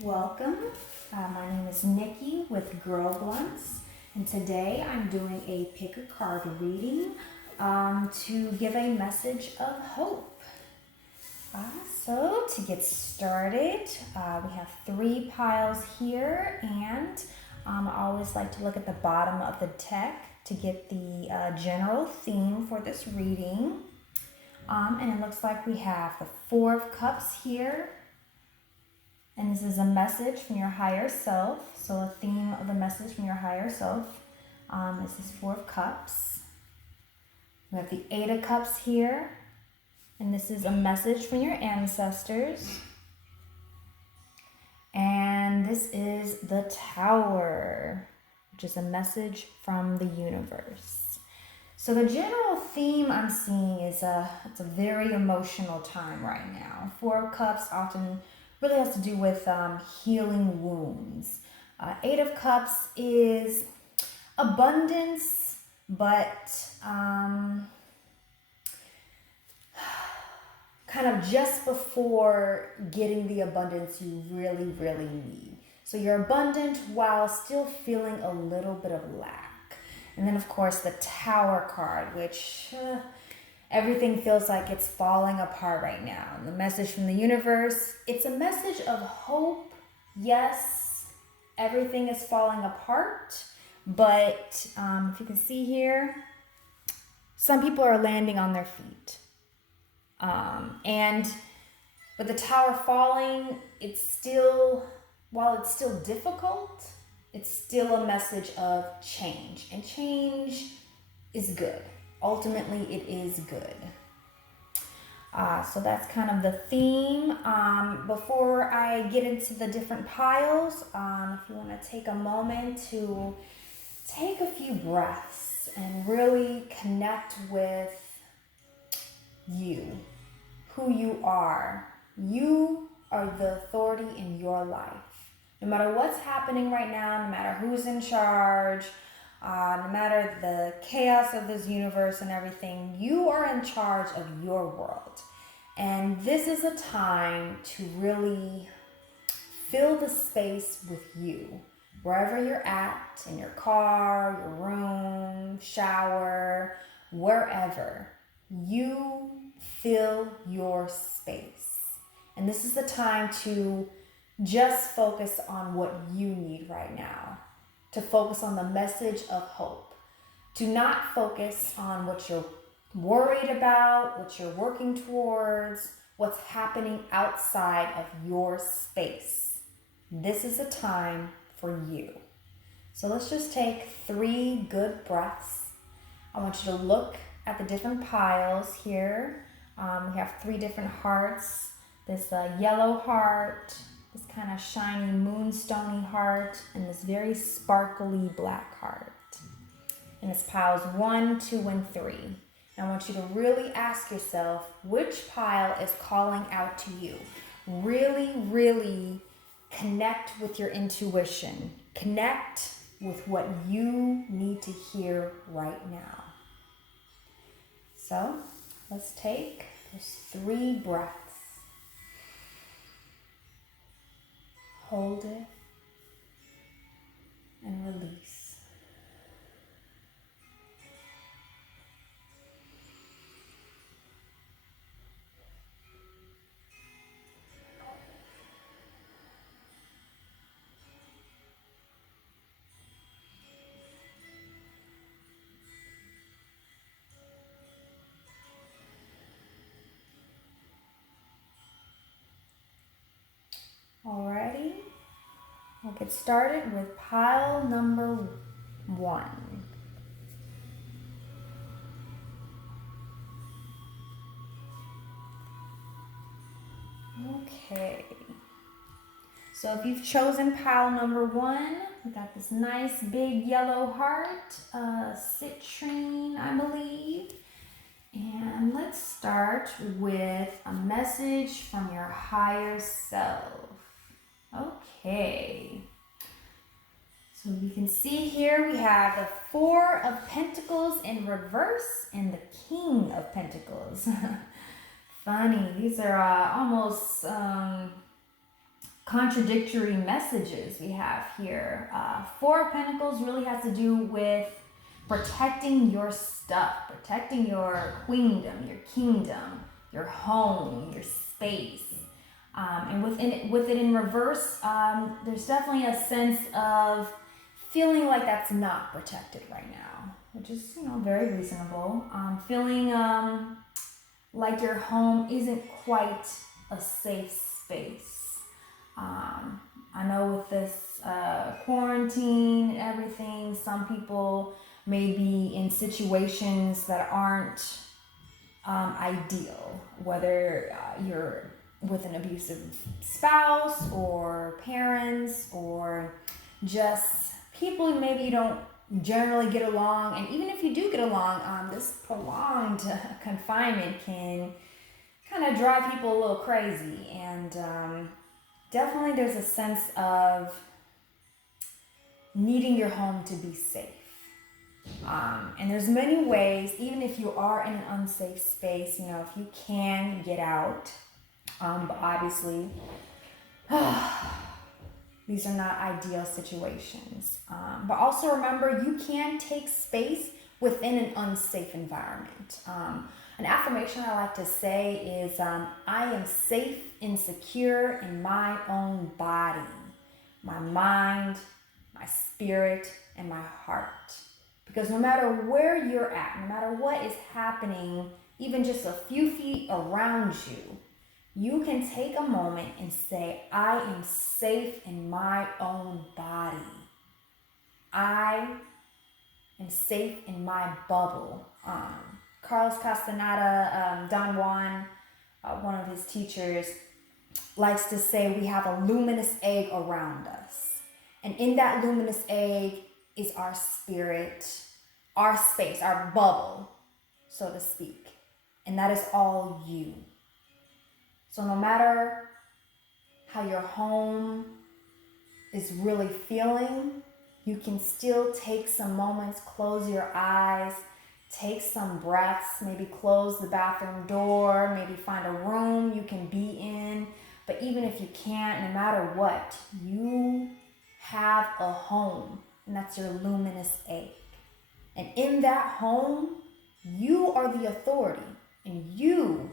Welcome. My name is Nikki with Girl Blunts, and today I'm doing a pick a card reading to give a message of hope. So to get started, we have 3 piles here, and I always like to look at the bottom of the deck to get the general theme for this reading. And it looks like we have the 4 of Cups here. And this is a message from your higher self. So a theme of the message from your higher self is this 4 of Cups. We have the 8 of Cups here. And this is a message from your ancestors. And this is the Tower, which is a message from the universe. So the general theme I'm seeing is it's a very emotional time right now. 4 of Cups often really has to do with healing wounds. 8 of Cups is abundance, but kind of just before getting the abundance you really, really need. So you're abundant while still feeling a little bit of lack. And then, of course, the Tower card, which everything feels like it's falling apart right now. And the message from the universe, it's a message of hope. Yes, everything is falling apart. But if you can see here, some people are landing on their feet. And with the Tower falling, it's still, while it's still difficult, it's still a message of change. And change is good. Ultimately, it is good. So that's kind of the theme. Before I get into the different piles, if you want to take a moment to take a few breaths and really connect with you, who you are. You are the authority in your life. No matter what's happening right now, no matter who's in charge, no matter the chaos of this universe and everything, you are in charge of your world. And this is a time to really fill the space with you. Wherever you're at, in your car, your room, shower, wherever, you fill your space. And this is the time to just focus on what you need right now. To focus on the message of hope. Do not focus on what you're worried about, what you're working towards, what's happening outside of your space. This is a time for you. So let's just take 3 good breaths. I want you to look at the different piles here. We have 3 different hearts. This yellow heart, this kind of shiny moonstony heart, and this very sparkly black heart. And it's piles 1, 2, and 3. And I want you to really ask yourself which pile is calling out to you. Really, really connect with your intuition. Connect with what you need to hear right now. So let's take those 3 breaths. Hold it and release. Alrighty. We'll get started with pile number 1. Okay. So if you've chosen pile number 1, we got this nice big yellow heart, citrine, I believe. And let's start with a message from your higher self. Okay. So you can see here we have the 4 of Pentacles in reverse and the King of Pentacles. Funny, these are almost contradictory messages we have here. Four of Pentacles really has to do with protecting your stuff, protecting your queendom, your kingdom, your home, your space. And with it in reverse, there's definitely a sense of feeling like that's not protected right now, which is, very reasonable. Feeling like your home isn't quite a safe space. I know with this quarantine and everything, some people may be in situations that aren't ideal, whether you're with an abusive spouse or parents or just people maybe you don't generally get along. And even if you do get along, this prolonged confinement can kind of drive people a little crazy. And definitely there's a sense of needing your home to be safe. And there's many ways, even if you are in an unsafe space, if you can get out, but obviously these are not ideal situations. But also remember, you can take space within an unsafe environment. An affirmation I like to say is, I am safe and secure in my own body, my mind, my spirit, and my heart. Because no matter where you're at, no matter what is happening, even just a few feet around you, you can take a moment and say, I am safe in my own body. I am safe in my bubble. Carlos Castaneda, Don Juan, one of his teachers, likes to say we have a luminous egg around us. And in that luminous egg is our spirit, our space, our bubble, so to speak. And that is all you. So no matter how your home is really feeling, you can still take some moments, close your eyes, take some breaths, maybe close the bathroom door, maybe find a room you can be in. But even if you can't, no matter what, you have a home, and that's your luminous egg. And in that home, you are the authority, and you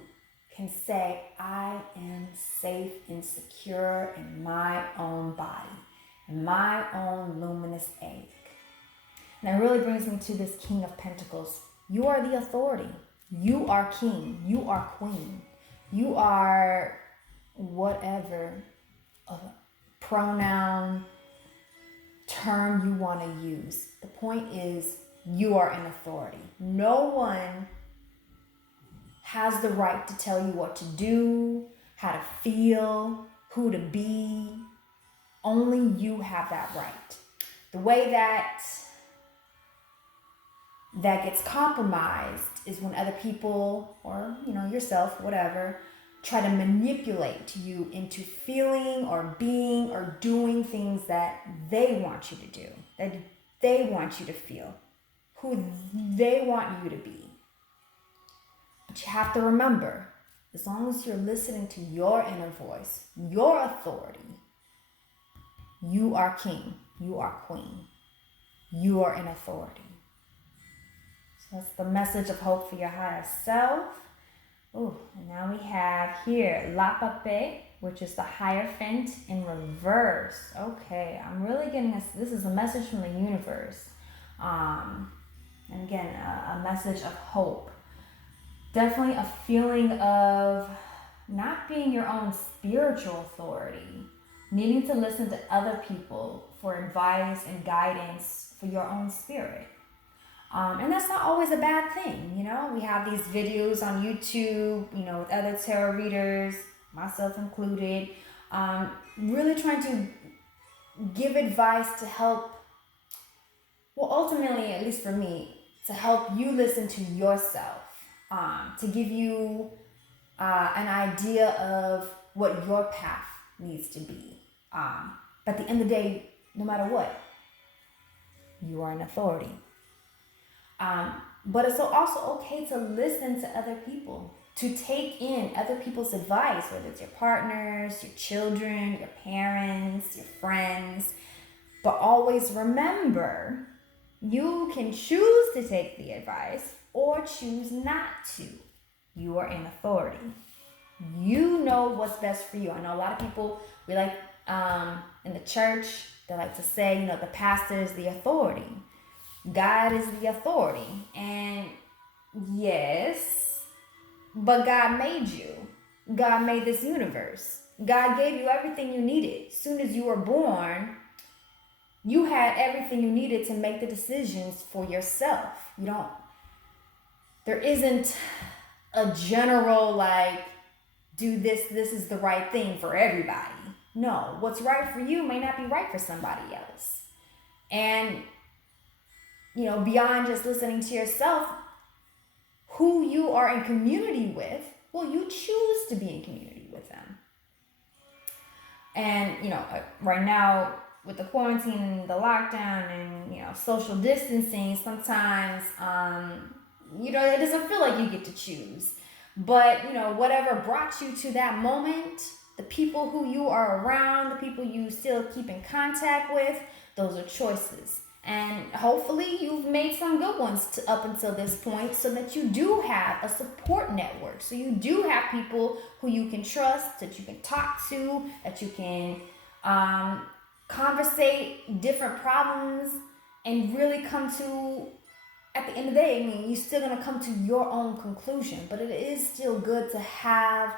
can say, I am safe and secure in my own body, in my own luminous egg. And that really brings me to this King of Pentacles. You are the authority. You are king. You are queen. You are whatever pronoun, term you want to use. The point is, you are an authority. No one has the right to tell you what to do, how to feel, who to be. Only you have that right. The way that gets compromised is when other people, or yourself, whatever, try to manipulate you into feeling or being or doing things that they want you to do, that they want you to feel, who they want you to be. But you have to remember, as long as you're listening to your inner voice, your authority, you are king, you are queen, you are an authority. So that's the message of hope for your higher self. Oh, and now we have here La Pape, which is the Hierophant in reverse. Okay, I'm really getting this is a message from the universe. And again, a message of hope. Definitely a feeling of not being your own spiritual authority, needing to listen to other people for advice and guidance for your own spirit. And that's not always a bad thing, We have these videos on YouTube, with other tarot readers, myself included, really trying to give advice to help, well, ultimately, at least for me, to help you listen to yourself, to give you an idea of what your path needs to be. But at the end of the day, no matter what, you are an authority. But it's also okay to listen to other people. to take in other people's advice, whether it's your partners, your children, your parents, your friends. But always remember, you can choose to take the advice or choose not to. You are in authority. You know what's best for you. I know a lot of people, we like in the church, they like to say, you know, the pastor is the authority. God is the authority. And yes, but God made you. God made this universe. God gave you everything you needed. As soon as you were born, you had everything you needed to make the decisions for yourself. There isn't a general like, do this is the right thing for everybody. No, what's right for you may not be right for somebody else. And, you know, beyond just listening to yourself, who you are in community with, well, you choose to be in community with them. And, you know, right now with the quarantine and the lockdown and, you know, social distancing, sometimes, you know, it doesn't feel like you get to choose. But, you know, whatever brought you to that moment, the people who you are around, the people you still keep in contact with, those are choices. And hopefully you've made some good ones up until this point, so that you do have a support network. So you do have people who you can trust, that you can talk to, that you can conversate different problems and really come to, at the end of the day, I mean, you're still going to come to your own conclusion, but it is still good to have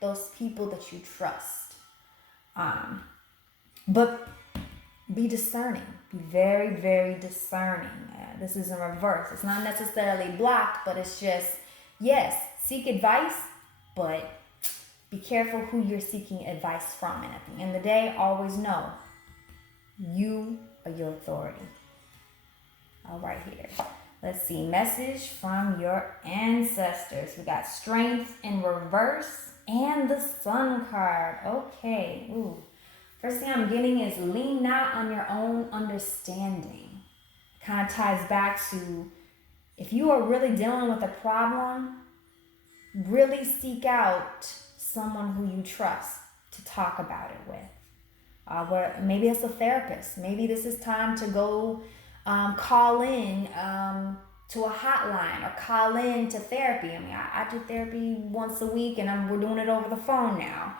those people that you trust. But be discerning. Be very, very discerning. This is in reverse. It's not necessarily blocked, but it's just, yes, seek advice, but be careful who you're seeking advice from. And at the end of the day, always know you are your authority. All right, here. Let's see. Message from your ancestors. We got Strength in reverse and the Sun card. Okay. Ooh. First thing I'm getting is lean not on your own understanding. Kind of ties back to, if you are really dealing with a problem, really seek out someone who you trust to talk about it with. Where maybe it's a therapist. Maybe this is time to go call in to a hotline or call in to therapy. I mean, I do therapy once a week, and we're doing it over the phone now.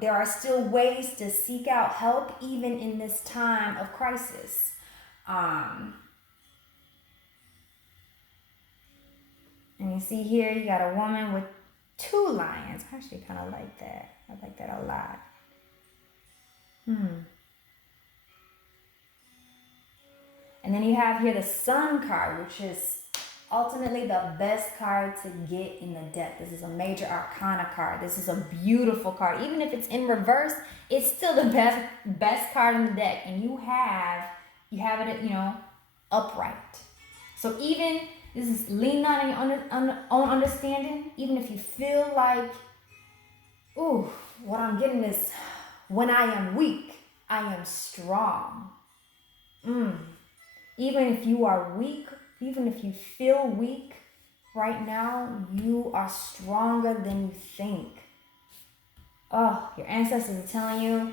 There are still ways to seek out help even in this time of crisis. And you see here, you got a woman with 2 lions. I actually kind of like that. I like that a lot. And then you have here the Sun card, which is ultimately the best card to get in the deck. This is a major arcana card. This is a beautiful card. Even if it's in reverse, it's still the best card in the deck. And you have it, you know, upright. So even, this is lean on your own understanding. Even if you feel like, ooh, what I'm getting is, when I am weak, I am strong. Even if you are weak, even if you feel weak right now, you are stronger than you think. Oh, your ancestors are telling you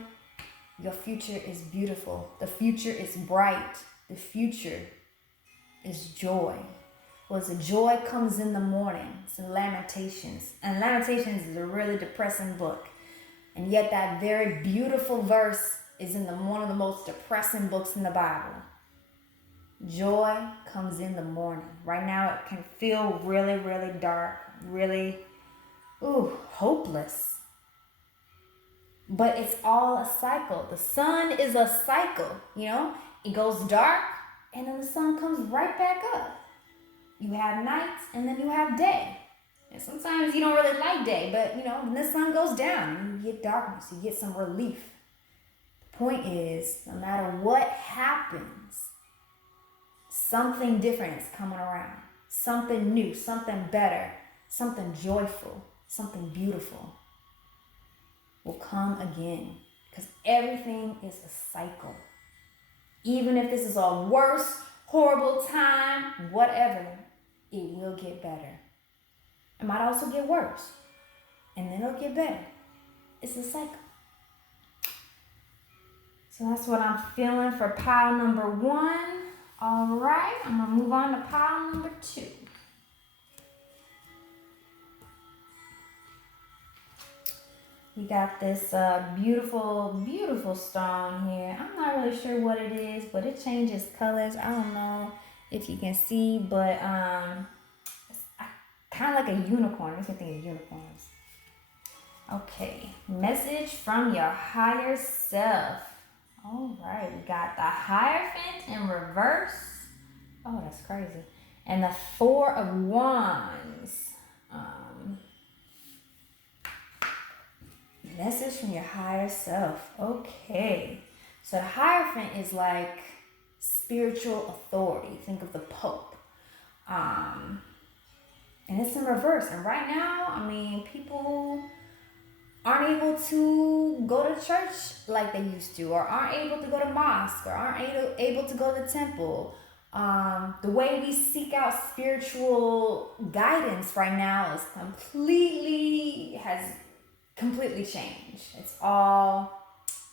your future is beautiful. The future is bright. The future is joy. Well, the joy comes in the morning. It's in Lamentations. And Lamentations is a really depressing book. And yet that very beautiful verse is in one of the most depressing books in the Bible. Joy comes in the morning. Right now it can feel really, really dark, really, hopeless. But it's all a cycle. The sun is a cycle, you know? It goes dark and then the sun comes right back up. You have nights and then you have day. And sometimes you don't really like day, but you know, when the sun goes down, you get darkness, you get some relief. The point is, no matter what happens, something different is coming around. Something new, something better, something joyful, something beautiful will come again. Because everything is a cycle. Even if this is a worse, horrible time, whatever, it will get better. It might also get worse. And then it'll get better. It's a cycle. So that's what I'm feeling for pile number 1. All right, I'm gonna move on to pile number 2. We got this beautiful, beautiful stone here. I'm not really sure what it is, but it changes colors. I don't know if you can see, but it's kind of like a unicorn. Makes me think of unicorns. Okay, message from your higher self. All right, we got the Hierophant in reverse. Oh, that's crazy. And the 4 of Wands. Message from your higher self. Okay. So the Hierophant is like spiritual authority. Think of the Pope. And it's in reverse. And right now, I mean, people aren't able to go to church like they used to, or aren't able to go to mosque, or aren't able to go to the temple. The way we seek out spiritual guidance right now is completely changed. It's all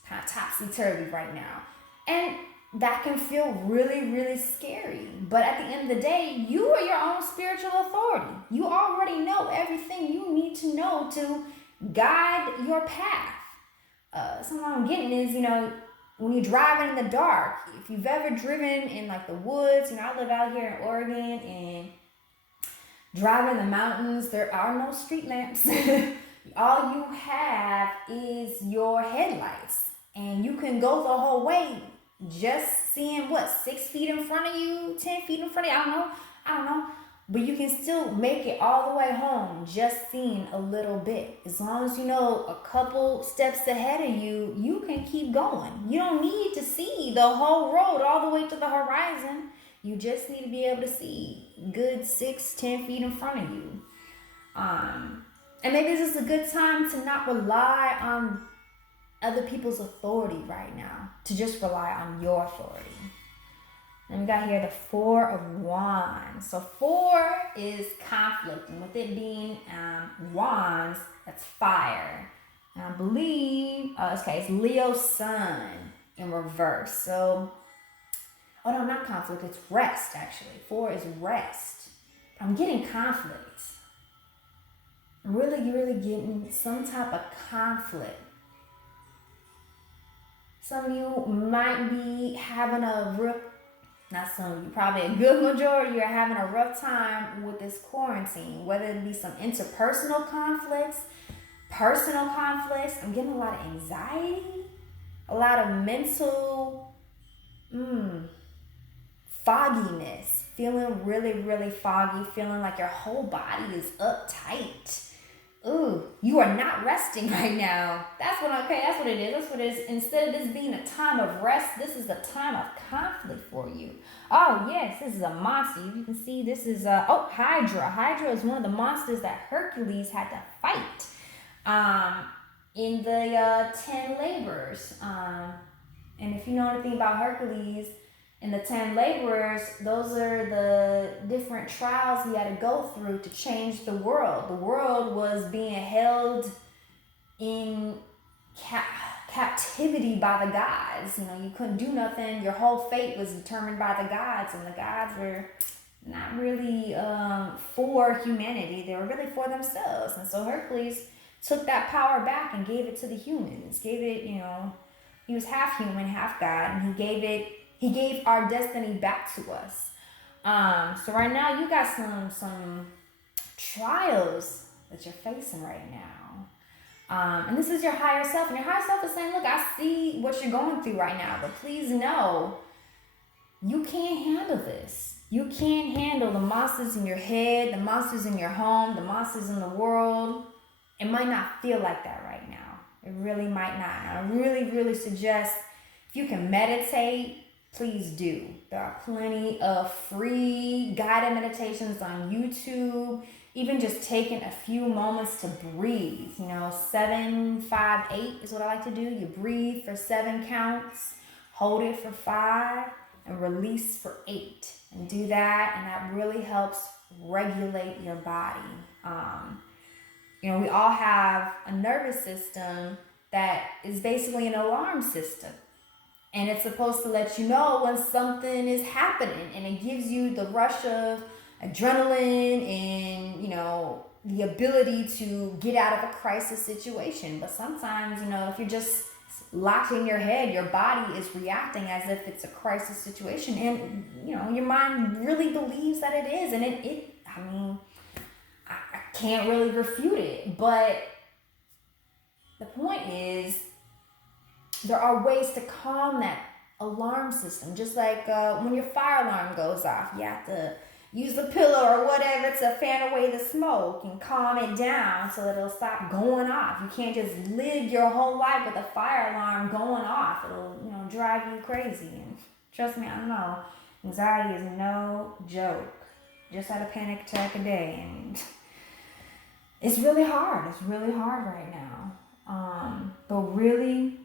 kind of topsy-turvy right now. And that can feel really, really scary. But at the end of the day, you are your own spiritual authority. You already know everything you need to know to guide your path. Something I'm getting is, when you're driving in the dark, if you've ever driven in like the woods, I live out here in Oregon, and driving in the mountains, there are no street lamps. All you have is your headlights, and you can go the whole way just seeing 6 feet in front of you, 10 feet in front of you. I don't know. But you can still make it all the way home just seeing a little bit. As long as you know a couple steps ahead of you, you can keep going. You don't need to see the whole road all the way to the horizon. You just need to be able to see good 6-10 feet in front of you. And maybe this is a good time to not rely on other people's authority right now, to just rely on your authority. And we got here the 4 of Wands. So 4 is conflict, and with it being Wands, that's fire. And I believe, it's Leo Sun in reverse. So, oh no, not conflict, it's rest actually. 4 is rest. I'm getting conflict. I'm really, really getting some type of conflict. Some of you might be having probably a good majority are having a rough time with this quarantine, whether it be some interpersonal conflicts, personal conflicts. I'm getting a lot of anxiety, a lot of mental fogginess, feeling really, really foggy, feeling like your whole body is uptight. Ooh, you are not resting right now. That's what it is. Instead of this being a time of rest, this is a time of conflict for you. Oh, yes, this is a monster. You can see this is, Hydra. Hydra is one of the monsters that Hercules had to fight in the 10 labors. And if you know anything about Hercules, in the 10 laborers, those are the different trials he had to go through to change the world. The world was being held in captivity by the gods. You couldn't do nothing. Your whole fate was determined by the gods, and the gods were not really for humanity. They were really for themselves. And so Hercules took that power back and gave it to the humans. He was half human, half God, and he gave our destiny back to us. So right now you got some trials that you're facing right now. And this is your higher self. And your higher self is saying, look, I see what you're going through right now, but please know you can't handle this. You can't handle the monsters in your head, the monsters in your home, the monsters in the world. It might not feel like that right now. It really might not. And I really, really suggest if you can meditate, please do. There are plenty of free guided meditations on YouTube. Even just taking a few moments to breathe. 7, 5, 8 is what I like to do. You breathe for 7 counts, hold it for 5, and release for 8. And do that, and that really helps regulate your body. We all have a nervous system that is basically an alarm system. And it's supposed to let you know when something is happening. And it gives you the rush of adrenaline and, the ability to get out of a crisis situation. But sometimes, if you're just locked in your head, your body is reacting as if it's a crisis situation. And, your mind really believes that it is. And I can't really refute it. But the point is, there are ways to calm that alarm system. Just like when your fire alarm goes off, you have to use the pillow or whatever to fan away the smoke and calm it down so that it'll stop going off. You can't just live your whole life with a fire alarm going off. It'll, drive you crazy. And trust me, I know. Anxiety is no joke. Just had a panic attack a day, and it's really hard. It's really hard right now. But really,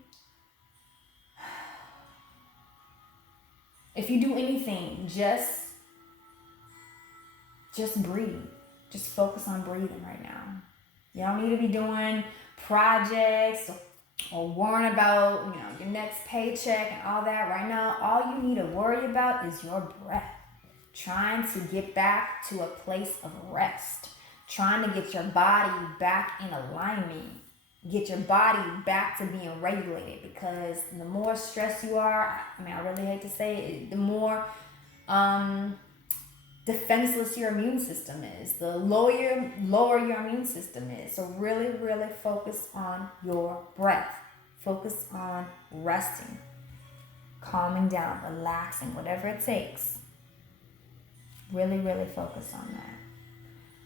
if you do anything, just breathe. Just focus on breathing right now. You don't need to be doing projects or worrying about, your next paycheck and all that. Right now, all you need to worry about is your breath. Trying to get back to a place of rest. Trying to get your body back in alignment. Get your body back to being regulated, because the more stressed you are, I really hate to say it, the more defenseless your immune system is, the lower your immune system is. So really, really focus on your breath. Focus on resting, calming down, relaxing, whatever it takes. Really, really focus on that.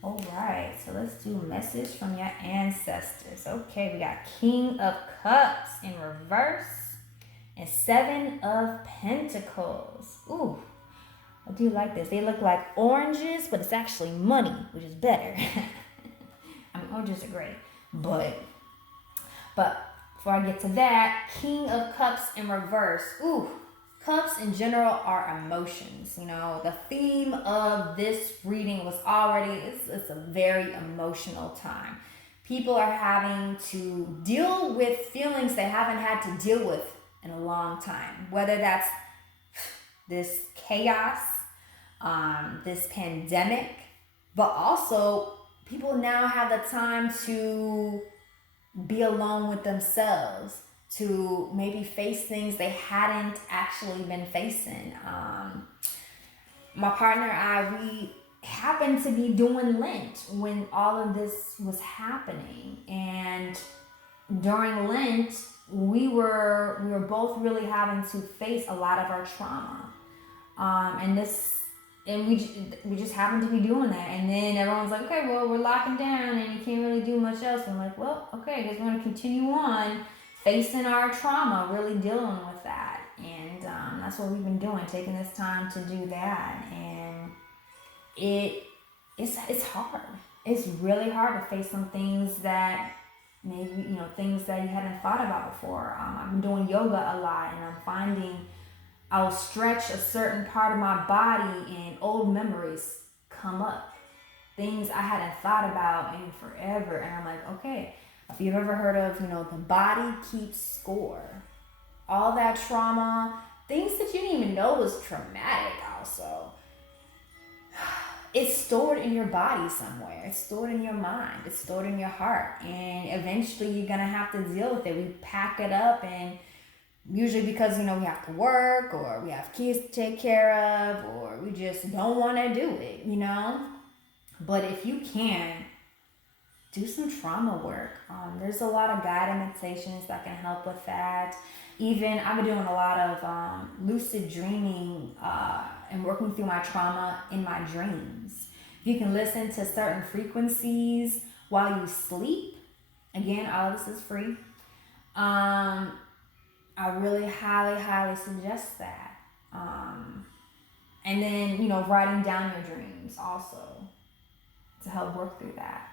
All right, so let's do a message from your ancestors. Okay, we got King of Cups in reverse and 7 of Pentacles. Ooh, I do like this. They look like oranges, but it's actually money, which is better. Oranges are great, but before I get to that, King of Cups in reverse. Ooh. Cups in general are emotions. The theme of this reading was already, it's a very emotional time. People are having to deal with feelings they haven't had to deal with in a long time. Whether that's this chaos, this pandemic, but also people now have the time to be alone with themselves, to maybe face things they hadn't actually been facing. My partner and I, we happened to be doing Lent when all of this was happening. And during Lent, we were both really having to face a lot of our trauma. And we just happened to be doing that. And then everyone's like, okay, well, we're locking down and you can't really do much else. I'm like, well, okay, I guess we're going to continue on facing our trauma, really dealing with that. And that's what we've been doing, taking this time to do that. And it's hard. It's really hard to face some things that maybe, things that you hadn't thought about before. I've been doing yoga a lot, and I'm finding I'll stretch a certain part of my body and old memories come up. Things I hadn't thought about in forever. And I'm like, okay, if you've ever heard of, the body keeps score. All that trauma, things that you didn't even know was traumatic also. It's stored in your body somewhere. It's stored in your mind. It's stored in your heart. And eventually you're going to have to deal with it. We pack it up, and usually because, we have to work, or we have kids to take care of, or we just don't want to do it, But if you can, do some trauma work. There's a lot of guided meditations that can help with that. Even I've been doing a lot of lucid dreaming and working through my trauma in my dreams. If you can listen to certain frequencies while you sleep, again, all of this is free. I really highly, highly suggest that. And then, writing down your dreams also to help work through that.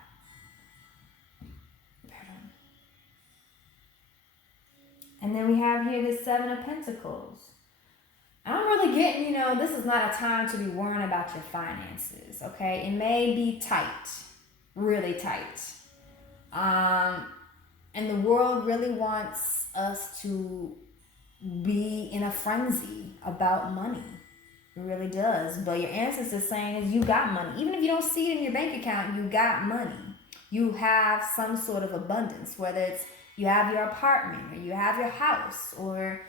And then we have here the 7 of Pentacles. I'm really getting, this is not a time to be worrying about your finances, okay? It may be tight. really tight. And the world really wants us to be in a frenzy about money. It really does. But your ancestors saying is you got money. Even if you don't see it in your bank account, you got money. You have some sort of abundance, whether it's you have your apartment or you have your house or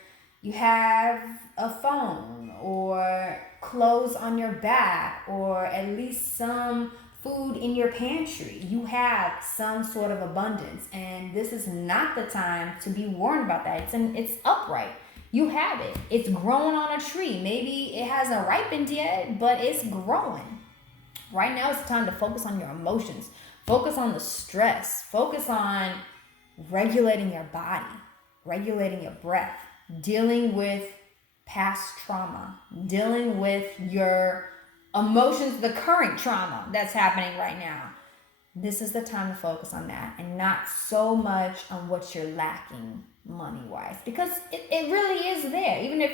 you have a phone or clothes on your back or at least some food in your pantry. You have some sort of abundance, and this is not the time to be worried about that. It's upright. You have it. It's growing on a tree. Maybe it hasn't ripened yet, but it's growing. Right now it's time to focus on your emotions. Focus on the stress. Focus on regulating your body, regulating your breath, dealing with past trauma, dealing with your emotions, the current trauma that's happening right now. This is the time to focus on that and not so much on what you're lacking money-wise, because it really is there. Even if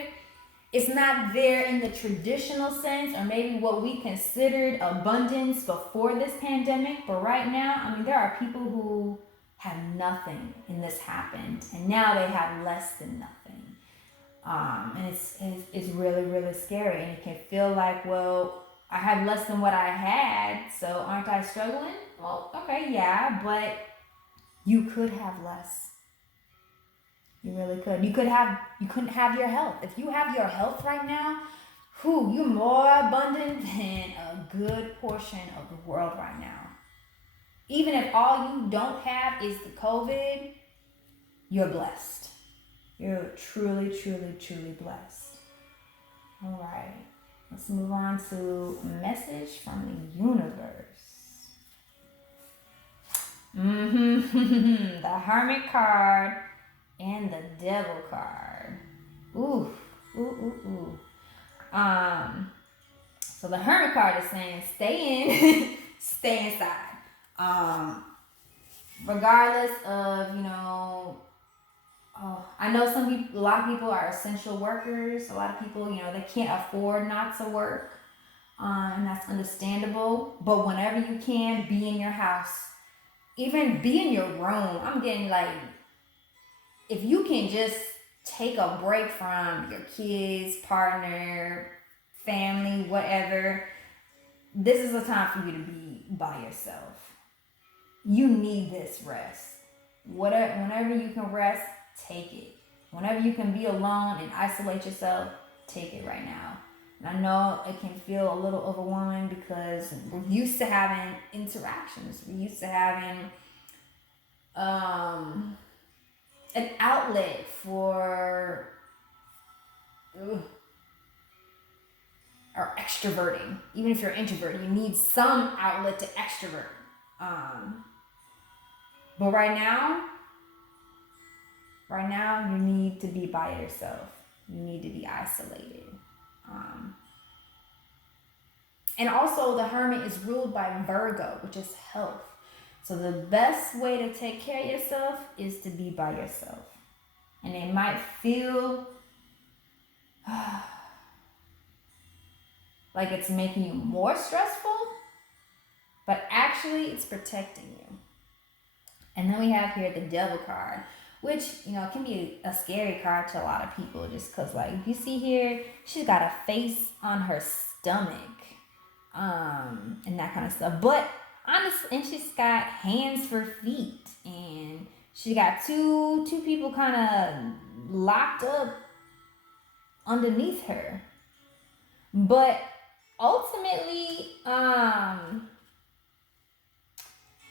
it's not there in the traditional sense or maybe what we considered abundance before this pandemic, but right now, I mean, there are people who have nothing and this happened, and now they have less than nothing. And it's really, really scary, and it can feel like, well, I had less than what I had, so aren't I struggling? Well, okay, yeah, but you could have less. You really could. You couldn't have your health. If you have your health right now, you're more abundant than a good portion of the world right now. Even if all you don't have is the COVID, you're blessed. You're truly, truly, truly blessed. All right. Let's move on to a message from the universe. The Hermit card and the Devil card. Ooh. So the Hermit card is saying stay in, stay inside. Regardless of, I know a lot of people are essential workers. A lot of people, they can't afford not to work. And that's understandable. But whenever you can, be in your house. Even be in your room. I'm getting like, if you can just take a break from your kids, partner, family, whatever, this is a time for you to be by yourself. You need this rest. Whenever you can rest, take it. Whenever you can be alone and isolate yourself, take it right now. And I know it can feel a little overwhelming because we're used to having interactions. We're used to having an outlet for or extroverting. Even if you're introverted, you need some outlet to extrovert. But right now you need to be by yourself. You need to be isolated. And also the Hermit is ruled by Virgo, which is health. So the best way to take care of yourself is to be by yourself. And it might feel like it's making you more stressful, but actually it's protecting you. And then we have here the Devil card, which, can be a scary card to a lot of people just because, like, you see here, she's got a face on her stomach, and that kind of stuff. But honestly, and she's got hands for feet, and she got two people kind of locked up underneath her. But ultimately,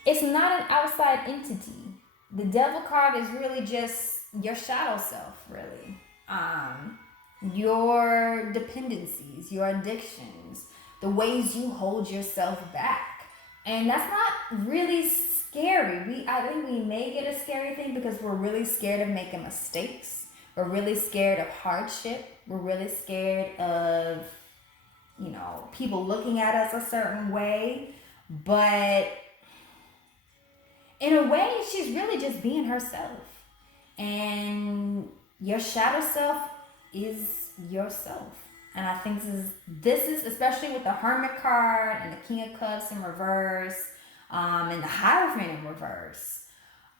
it's not an outside entity. The Devil card is really just your shadow self, really. Your dependencies, your addictions, the ways you hold yourself back. And that's not really scary. I think we may get a scary thing because we're really scared of making mistakes. We're really scared of hardship. We're really scared of, people looking at us a certain way. But in a way, she's really just being herself. And your shadow self is yourself. And I think this is especially with the Hermit card and the King of Cups in reverse, and the Hierophant in reverse.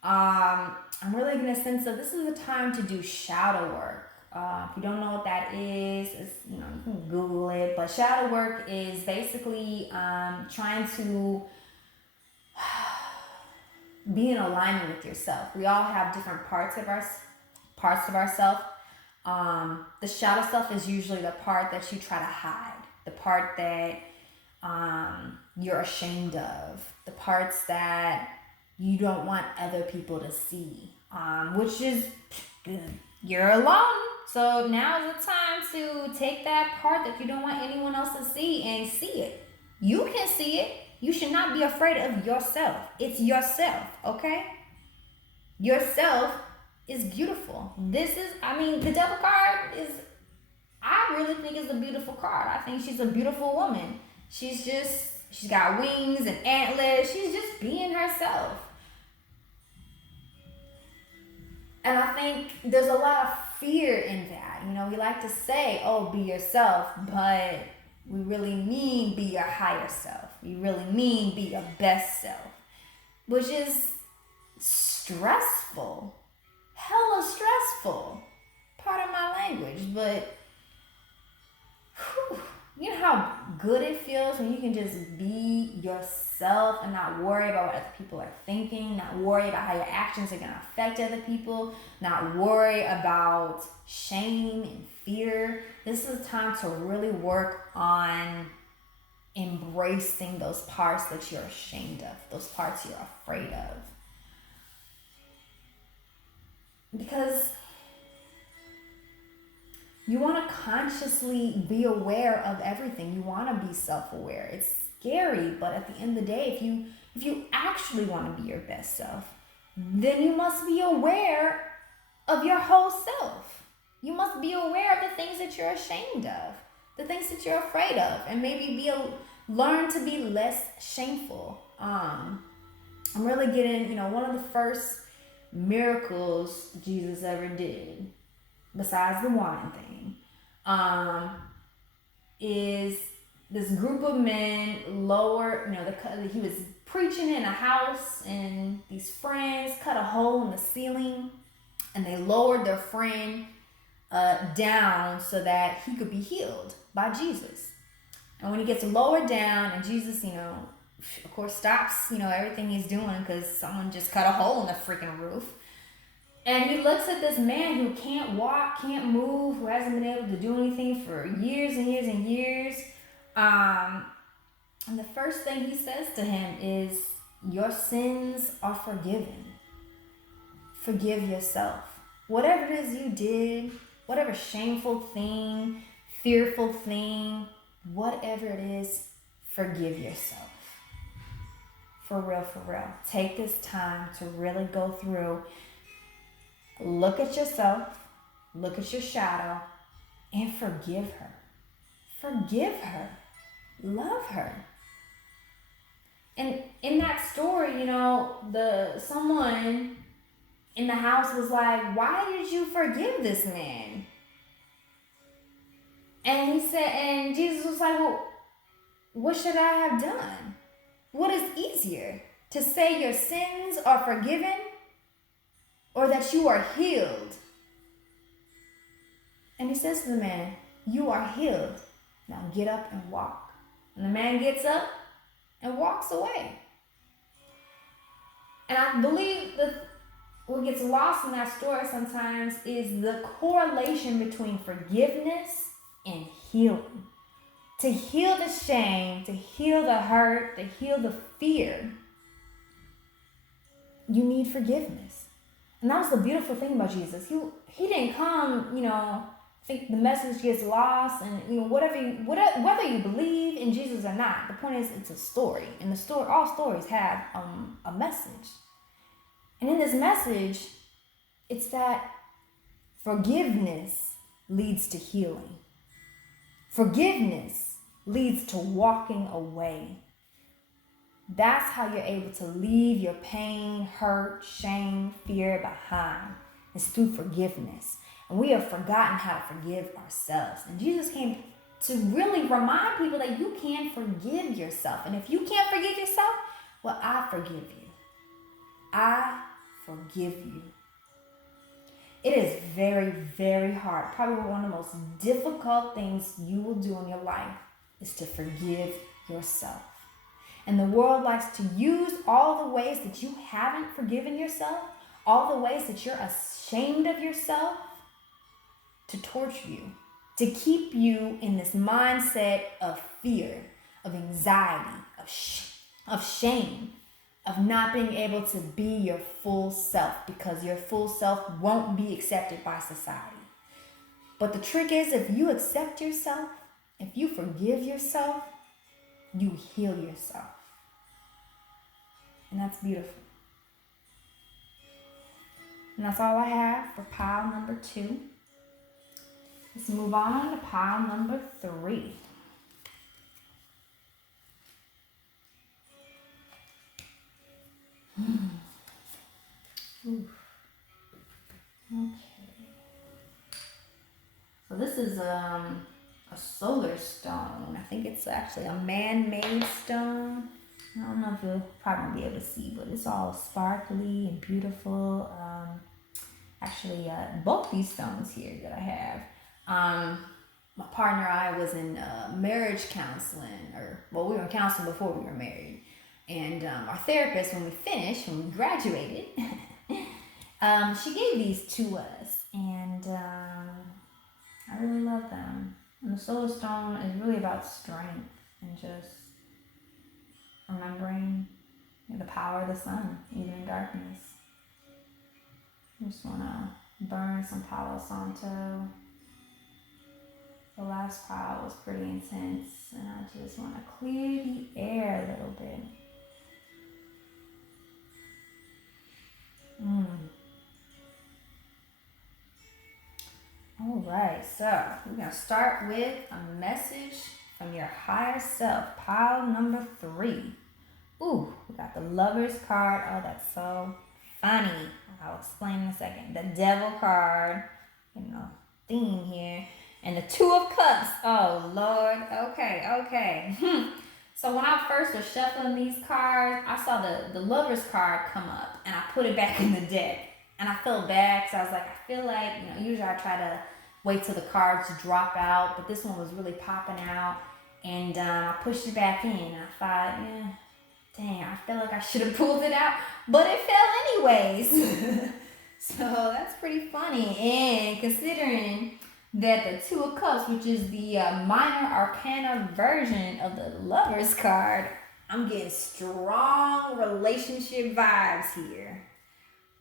I'm really getting a sense of this is the time to do shadow work. If you don't know what that is, you can Google it. But shadow work is basically trying to be in alignment with yourself. We all have different parts of ourselves. The shadow self is usually the part that you try to hide, the part that you're ashamed of, the parts that you don't want other people to see, which is good. You're alone. So now is the time to take that part that you don't want anyone else to see and see it. You can see it. You should not be afraid of yourself. It's yourself, okay? Yourself is beautiful. The devil card I really think is a beautiful card. I think she's a beautiful woman. She's got wings and antlers. She's just being herself. And I think there's a lot of fear in that. We like to say, oh, be yourself, but we really mean be your higher self. We really mean be your best self, which is stressful. Hella stressful. Part of my language, but you know how good it feels when you can just be yourself and not worry about what other people are thinking, not worry about how your actions are going to affect other people, not worry about shame and fear. This is time to really work on embracing those parts that you're ashamed of, those parts you're afraid of. Because you want to consciously be aware of everything. You want to be self-aware. It's scary, but at the end of the day, if you actually want to be your best self, then you must be aware of your whole self. You must be aware of the things that you're ashamed of, the things that you're afraid of, and maybe learn to be less shameful. I'm really getting, one of the first miracles Jesus ever did, besides the wine thing, is this group of men he was preaching in a house, and these friends cut a hole in the ceiling, and they lowered their friend down so that he could be healed by Jesus. And when he gets lowered down, and Jesus, of course, stops, everything he's doing because someone just cut a hole in the freaking roof. And he looks at this man who can't walk, can't move, who hasn't been able to do anything for years and years and years. And the first thing he says to him is, your sins are forgiven. Forgive yourself. Whatever it is you did, whatever shameful thing, fearful thing, whatever it is, forgive yourself. For real, for real. Take this time to really go through. Look at yourself, look at your shadow, and forgive her. Forgive her. Love her. And in that story, someone in the house was like, why did you forgive this man? And and Jesus was like, well, what should I have done? What is easier? To say your sins are forgiven, or that you are healed? And he says to the man, you are healed. Now get up and walk. And the man gets up and walks away. And I believe that what gets lost in that story sometimes is the correlation between forgiveness and healing. To heal the shame, to heal the hurt, to heal the fear, you need forgiveness. And that was the beautiful thing about Jesus. He didn't come, I think the message gets lost, and whether you believe in Jesus or not, the point is it's a story. And all stories have a message. And in this message, it's that forgiveness leads to healing. Forgiveness leads to walking away. That's how you're able to leave your pain, hurt, shame, fear behind. It's through forgiveness. And we have forgotten how to forgive ourselves. And Jesus came to really remind people that you can forgive yourself. And if you can't forgive yourself, Well, I forgive you. I forgive you. It is very, very hard. Probably one of the most difficult things you will do in your life is to forgive yourself. And the world likes to use all the ways that you haven't forgiven yourself, all the ways that you're ashamed of yourself, to torture you, to keep you in this mindset of fear, of anxiety, of shame, of not being able to be your full self, because your full self won't be accepted by society. But the trick is, if you accept yourself, if you forgive yourself, you heal yourself. And that's beautiful. And that's all I have for pile number 2. Let's move on to pile number 3. Okay. So this is a solar stone. I think it's actually a man-made stone. I don't know if you'll probably be able to see, but it's all sparkly and beautiful. Actually, both these stones here that I have, my partner and I was in marriage counseling, we were in counseling before we were married. And our therapist, when we graduated, she gave these to us. And I really love them. And the solar stone is really about strength and just remembering the power of the sun, even in darkness. I just want to burn some Palo Santo. The last pile was pretty intense, and I just want to clear the air a little bit. All right, so we're going to start with a message from your higher self, pile number 3. Ooh, we got the Lover's card. Oh, that's so funny. I'll explain in a second. The Devil card, theme here. And the 2 of Cups. Oh, Lord. Okay. So when I first was shuffling these cards, I saw the Lover's card come up, and I put it back in the deck. And I felt bad, because I was like, I feel like, usually I try to wait till the cards drop out, but this one was really popping out. And I pushed it back in, and I thought, dang, I feel like I should have pulled it out, but it fell anyways. So that's pretty funny. And considering that the 2 of Cups, which is the minor arcana version of the Lover's card, I'm getting strong relationship vibes here.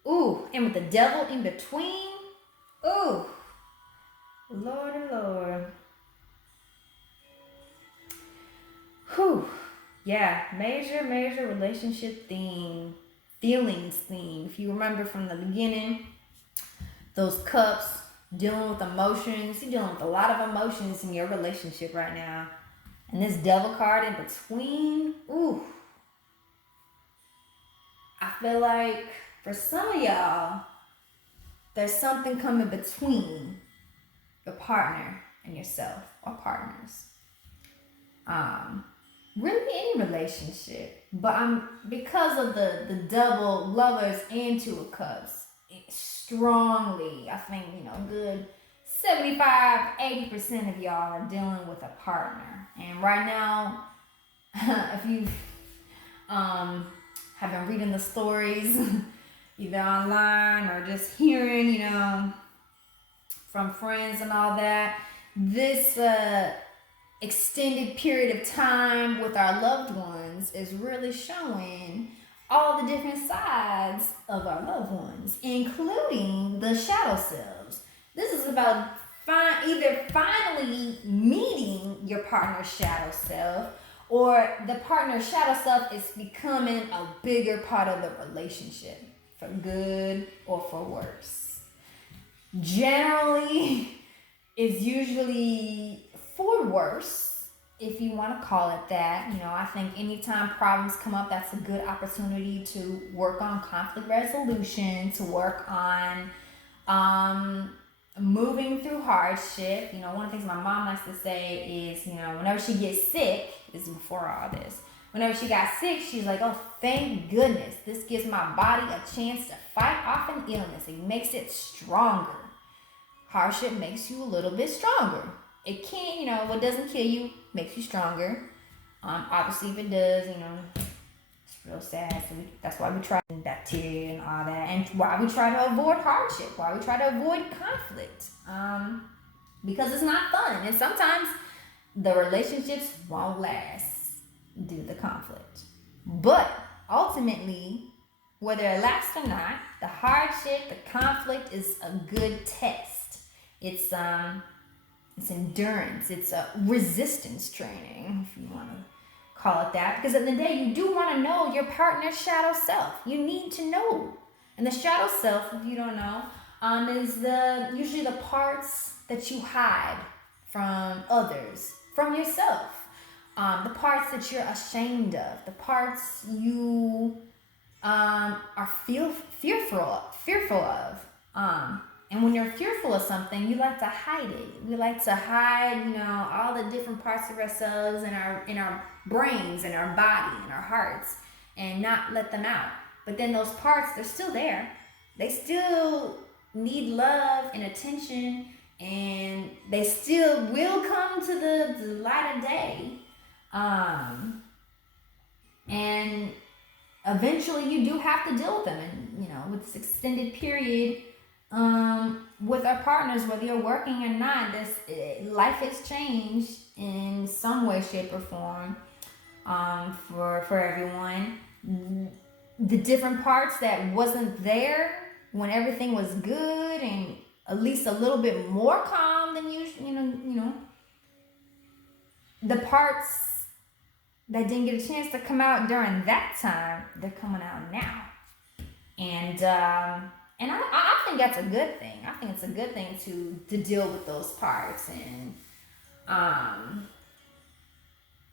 Ooh, and with the Devil in between. Ooh, Lord and Lord. Whew. Yeah, major relationship theme, feelings theme. If you remember from the beginning, those cups, dealing with emotions. You're dealing with a lot of emotions in your relationship right now. And this Devil card in between, ooh. I feel like for some of y'all, there's something coming between your partner and yourself, or partners. Really any relationship. But because of the double Lovers and 2 of Cups, strongly, I think, good 75-80% of y'all are dealing with a partner. And right now, if you have been reading the stories, either online or just hearing, from friends and all that, this extended period of time with our loved ones is really showing all the different sides of our loved ones, including the shadow selves. This is about either finally meeting your partner's shadow self, or the partner's shadow self is becoming a bigger part of the relationship, for good or for worse. Generally, it's usually for worse, if you want to call it that. I think anytime problems come up, that's a good opportunity to work on conflict resolution, to work on moving through hardship. One of the things my mom likes to say is, whenever she gets sick, this is before all this, Whenever she got sick, she's like, oh, thank goodness. This gives my body a chance to fight off an illness. It makes it stronger. Hardship makes you a little bit stronger. It can't, you know, what doesn't kill you makes you stronger. Obviously, if it does, you know, it's real sad. So that's why we try bacteria and all that, and why we try to avoid hardship, why we try to avoid conflict, because it's not fun, and sometimes the relationships won't last due to the conflict. But ultimately, whether it lasts or not, the hardship, the conflict is a good test. It's endurance. It's a resistance training, if you want to call it that, because at the end of the day, you do want to know your partner's shadow self. You need to know. And the shadow self, if you don't know, is usually the parts that you hide from others, from yourself. The parts that you're ashamed of, the parts you are fearful of. And when you're fearful of something, you like to hide it. We like to hide, you know, all the different parts of ourselves in our brains, in our body, in our hearts, and not let them out. But then those parts, they're still there. They still need love and attention, and they still will come to the light of day. And eventually you do have to deal with them. And, you know, with this extended period, with our partners, whether you're working or not, life has changed in some way, shape, or form, for everyone. The different parts that wasn't there when everything was good and at least a little bit more calm than usual, you know, the parts that didn't get a chance to come out during that time, they're coming out now. And I think that's a good thing. I think it's a good thing to deal with those parts and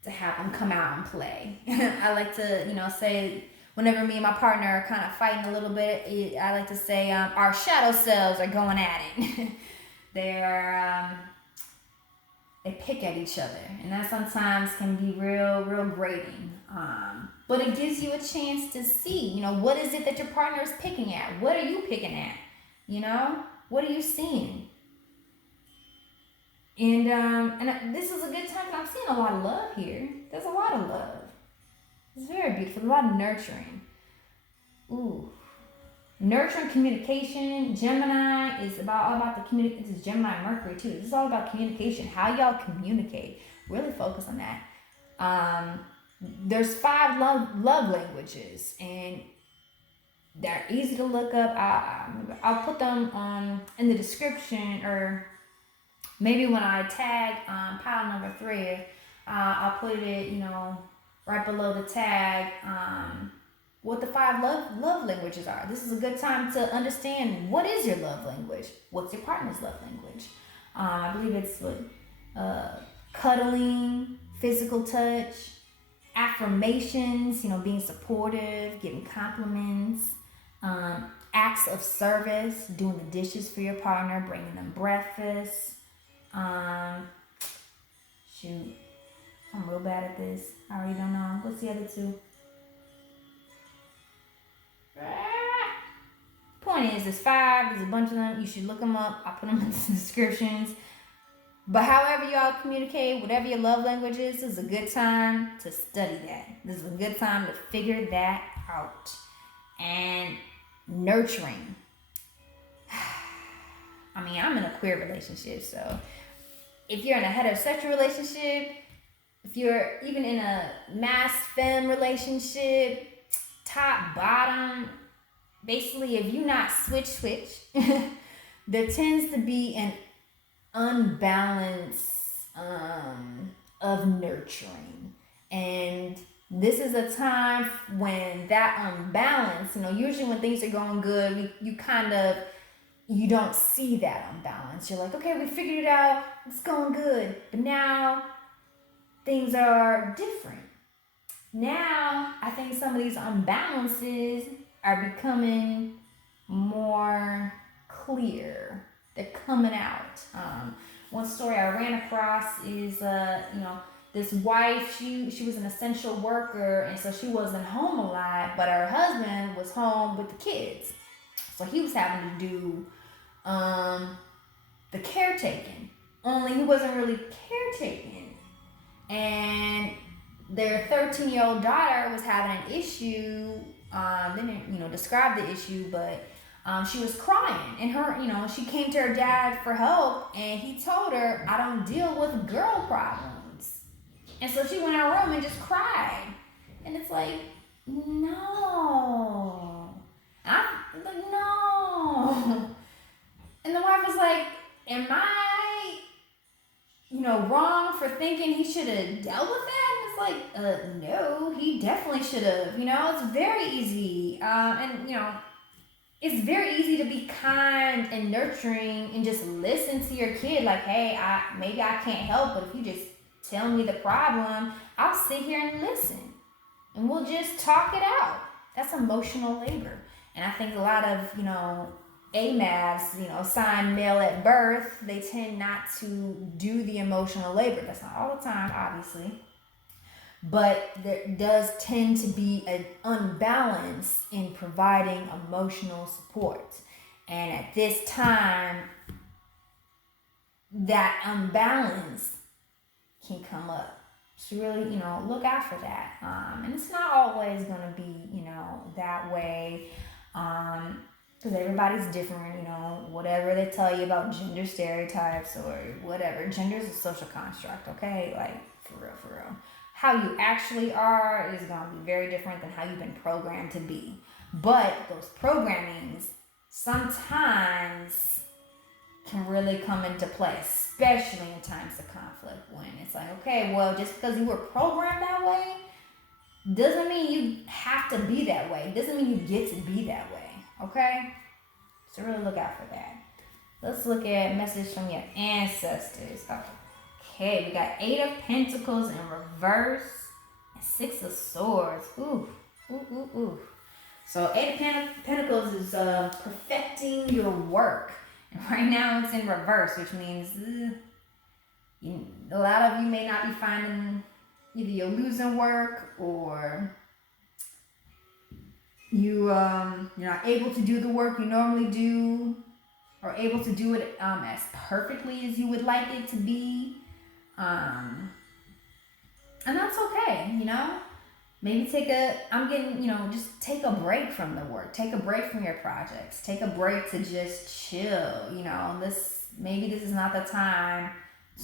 to have them come out and play. I like to, you know, say whenever me and my partner are kind of fighting a little bit, I like to say our shadow selves are going at it. They pick at each other, and that sometimes can be real grating. But it gives you a chance to see, you know, what is it that your partner is picking at? What are you picking at? You know, what are you seeing? And this is a good time, because I'm seeing a lot of love here. There's a lot of love. It's very beautiful. A lot of nurturing. Ooh. Nurturing communication. Gemini is all about the communication. This is Gemini Mercury too. This is all about communication. How y'all communicate. Really focus on that. There's 5 love languages, and they're easy to look up. I'll put them in the description, or maybe when I tag pile number 3, I'll put it, you know, right below the tag. What the 5 love languages are. This is a good time to understand, what is your love language? What's your partner's love language? I believe it's cuddling, physical touch, affirmations, you know, being supportive, giving compliments, acts of service, doing the dishes for your partner, bringing them breakfast. Shoot, I'm real bad at this. I already don't know. What's the other 2? Point is, there's 5. There's a bunch of them. You should look them up. I'll put them in the descriptions. But however y'all communicate, whatever your love language is, this is a good time to study that. This is a good time to figure that out. And nurturing. I mean, I'm in a queer relationship, so if you're in a heterosexual relationship, if you're even in a mass-femme relationship, top, bottom, basically, if you not switch, there tends to be an unbalance of nurturing. And this is a time when that unbalance, you know, usually when things are going good, you don't see that unbalance. You're like, okay, we figured it out, it's going good. But now things are different. Now, I think some of these unbalances are becoming more clear. They're coming out. One story I ran across is, you know, this wife, she was an essential worker, and so she wasn't home a lot, but her husband was home with the kids. So he was having to do the caretaking. Only he wasn't really caretaking. And their 13-year-old daughter was having an issue. They didn't, describe the issue, but she was crying. And her, she came to her dad for help, and he told her, I don't deal with girl problems. And so she went in her room and just cried. And it's like, no. I'm like, no. And the wife was like, am I, wrong for thinking he should have dealt with that? And it's like, no, he definitely should have. It's very easy. It's very easy to be kind and nurturing and just listen to your kid. Like, hey, maybe I can't help, but if you just tell me the problem, I'll sit here and listen. And we'll just talk it out. That's emotional labor. And I think a lot of, AMAVs, assigned male at birth, they tend not to do the emotional labor. That's not all the time, obviously. But there does tend to be an unbalance in providing emotional support. And at this time, that unbalance can come up. So really, look out for that. And it's not always going to be, that way. Because everybody's different, whatever they tell you about gender stereotypes or whatever. Gender is a social construct, okay? Like, for real. How you actually are is going to be very different than how you've been programmed to be. But those programmings sometimes can really come into play, especially in times of conflict, when it's like, okay, well, just because you were programmed that way doesn't mean you have to be that way. Doesn't mean you get to be that way, okay? So really look out for that. Let's look at message from your ancestors. Okay, we got 8 of Pentacles in reverse and 6 of Swords. Ooh. So 8 of Pentacles is perfecting your work. And right now it's in reverse, which means a lot of you may not be finding, either you're losing work or you're not able to do the work you normally do, or able to do it as perfectly as you would like it to be. And that's okay, Maybe just take a break from the work. Take a break from your projects. Take a break to just chill, Maybe this is not the time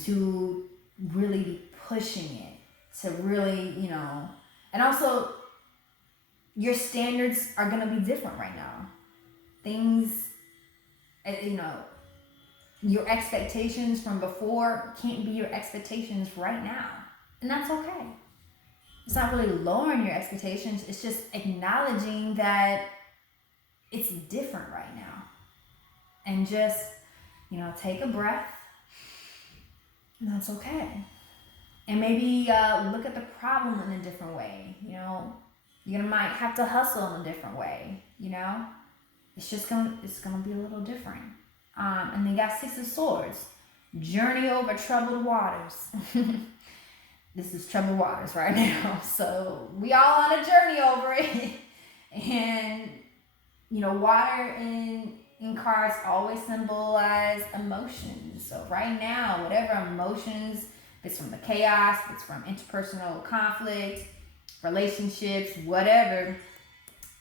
to really be pushing it. To really, and also your standards are going to be different right now. Things, your expectations from before can't be your expectations right now. And that's okay. It's not really lowering your expectations. It's just acknowledging that it's different right now. And just, take a breath. And that's okay. And maybe look at the problem in a different way. You might have to hustle in a different way. It's gonna be a little different. And then you got 6 of Swords. Journey over troubled waters. This is troubled waters right now. So we all on a journey over it. And, water in cards always symbolize emotions. So right now, whatever emotions, if it's from the chaos, if it's from interpersonal conflict, relationships, whatever,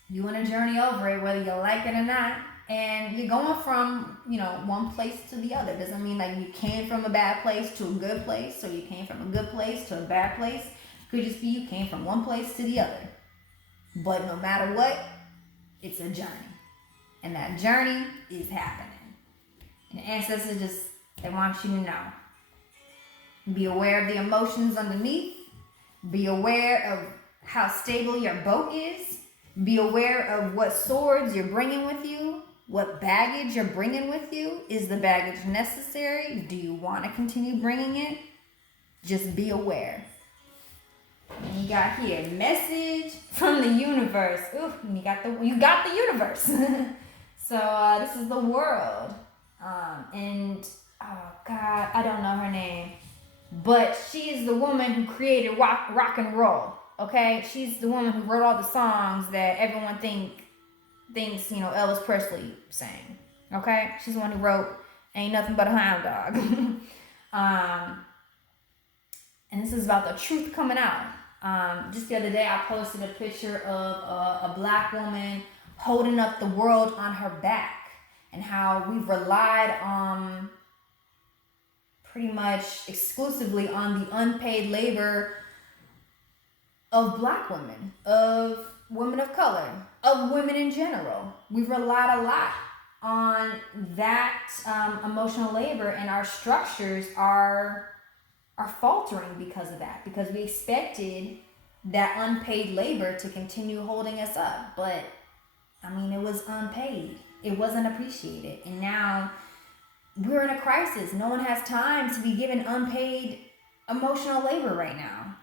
you want to journey over it, whether you like it or not. And you're going from, one place to the other. Doesn't mean like you came from a bad place to a good place, or you came from a good place to a bad place. Could just be you came from one place to the other. But no matter what, it's a journey. And that journey is happening. And the ancestors they want you to know. Be aware of the emotions underneath. Be aware of how stable your boat is. Be aware of what swords you're bringing with you. What baggage you're bringing with you. Is the baggage necessary? Do you want to continue bringing it? Just be aware. And you got here, message from the universe. Ooh, and you got the universe. So this is the world. And oh God, I don't know her name. but she is the woman who created rock and roll. Okay, she's the woman who wrote all the songs that everyone thinks Elvis Presley sang. Okay, she's the one who wrote "Ain't Nothing But a Hound Dog." And this is about the truth coming out. Just the other day, I posted a picture of a black woman holding up the world on her back, and how we've relied on pretty much exclusively on the unpaid labor of black women, of women of color, of women in general. We've relied a lot on that emotional labor, and our structures are faltering because of that, because we expected that unpaid labor to continue holding us up. But I mean, it was unpaid. It wasn't appreciated. And now we're in a crisis. No one has time to be given unpaid emotional labor right now.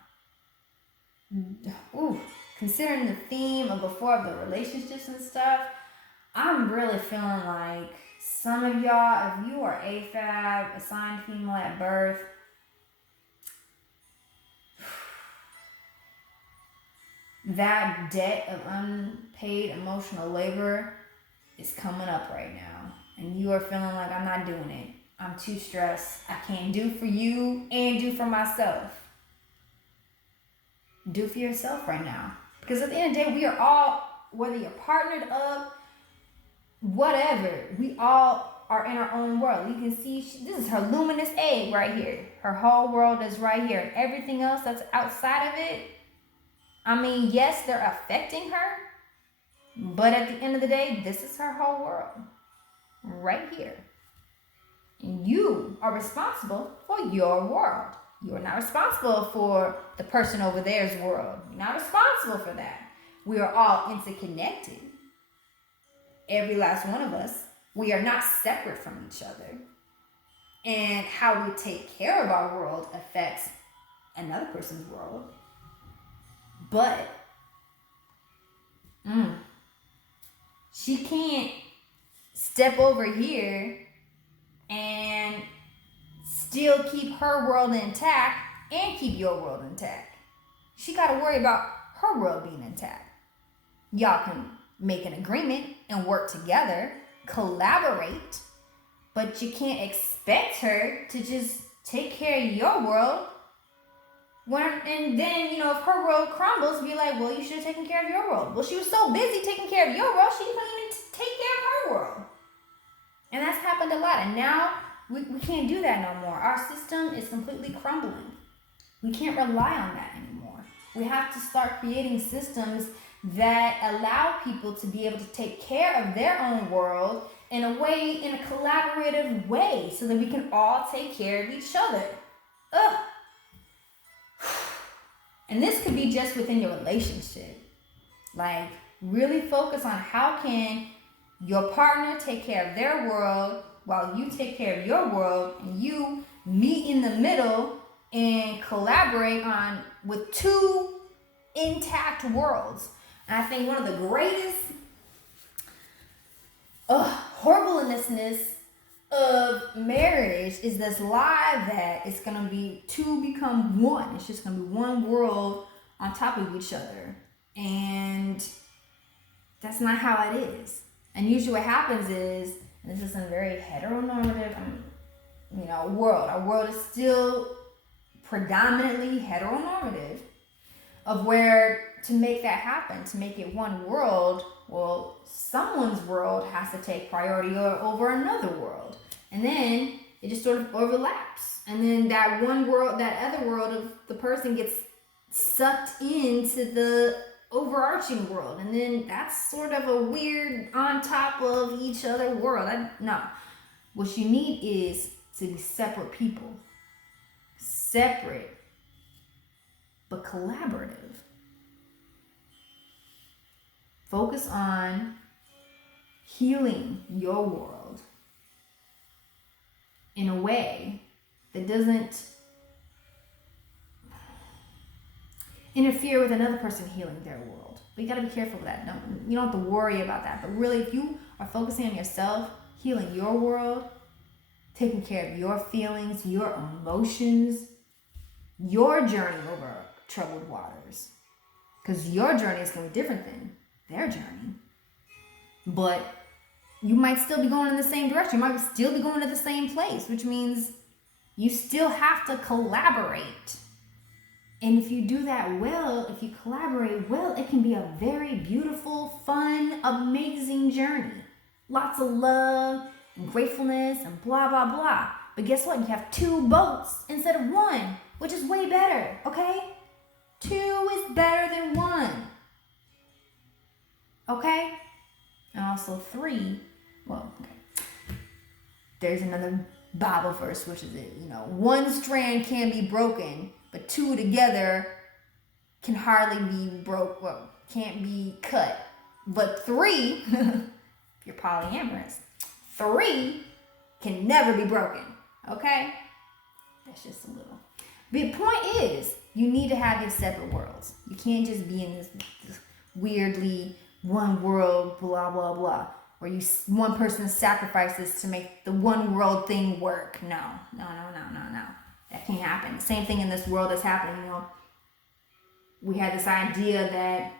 Ooh, considering the theme of before of the relationships and stuff, I'm really feeling like some of y'all, if you are AFAB, assigned female at birth, that debt of unpaid emotional labor is coming up right now. And you are feeling like, I'm not doing it. I'm too stressed. I can't do for you and do for myself. Do for yourself right now. Because at the end of the day, we are all, whether you're partnered up, whatever, we all are in our own world. You can see this is her luminous egg right here. Her whole world is right here. And everything else that's outside of it, I mean, yes, they're affecting her. But at the end of the day, this is her whole world. Right here. And you are responsible for your world. You are not responsible for the person over there's world. You're not responsible for that. We are all interconnected. Every last one of us. We are not separate from each other. And how we take care of our world affects another person's world. But she can't step over here and still keep her world intact and keep your world intact. She got to worry about her world being intact. Y'all can make an agreement and work together, collaborate, but you can't expect her to just take care of your world. And then, if her world crumbles, be like, well, you should have taken care of your world. Well, she was so busy taking care of your world, she couldn't even take care of her world. And that's happened a lot. And now we can't do that no more. Our system is completely crumbling. We can't rely on that anymore. We have to start creating systems that allow people to be able to take care of their own world in a collaborative way, so that we can all take care of each other. Ugh. And this could be just within your relationship. Like, really focus on how can your partner take care of their world while you take care of your world, and you meet in the middle and collaborate with two intact worlds. And I think one of the greatest horribleness of marriage is this lie that it's going to be two become one. It's just going to be one world on top of each other. And that's not how it is. And usually what happens is, and this is a very heteronormative world. Our world is still predominantly heteronormative, of where to make that happen, to make it one world, well, someone's world has to take priority over another world. And then it just sort of overlaps. And then that one world, that other world of the person gets sucked into the overarching world. And then that's sort of a weird on top of each other world. No. What you need is to be separate people. Separate, but collaborative. Focus on healing your world in a way that doesn't interfere with another person healing their world. But you gotta be careful with that. You don't have to worry about that. But really, if you are focusing on yourself, healing your world, taking care of your feelings, your emotions, your journey over troubled waters. Because your journey is going to be different than their journey. But you might still be going in the same direction. You might still be going to the same place, which means you still have to collaborate. And if you do that well, if you collaborate well, it can be a very beautiful, fun, amazing journey. Lots of love and gratefulness and blah, blah, blah. But guess what? You have 2 boats instead of 1, which is way better, okay? 2 is better than 1. Okay? And also 3, well, okay. There's another Bible verse, which is it, 1 strand can be broken, but 2 together can hardly be can't be cut. But 3, if you're polyamorous, 3 can never be broken. Okay? That's just a little. The point is, you need to have your separate worlds. You can't just be in this weirdly one world, blah, blah, blah, where one person sacrifices to make the one world thing work. No. That can't happen. The same thing in this world that's happening. We had this idea that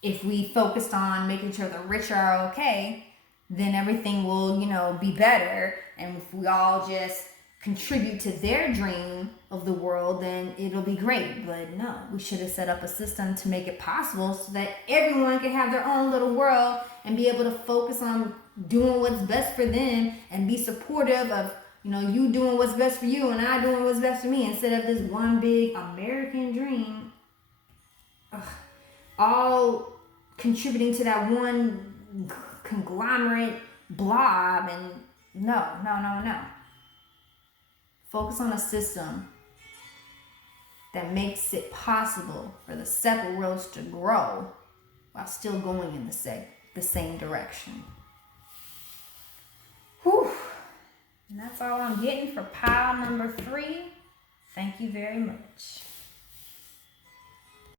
if we focused on making sure the rich are okay, then everything will, be better. And if we all just contribute to their dream of the world, then it'll be great. But no, we should have set up a system to make it possible so that everyone can have their own little world and be able to focus on doing what's best for them and be supportive of, you doing what's best for you and I doing what's best for me, instead of this one big American dream. All contributing to that one conglomerate blob. And no. Focus on a system that makes it possible for the separate worlds to grow while still going in the same direction. Whew. And that's all I'm getting for pile number 3. Thank you very much.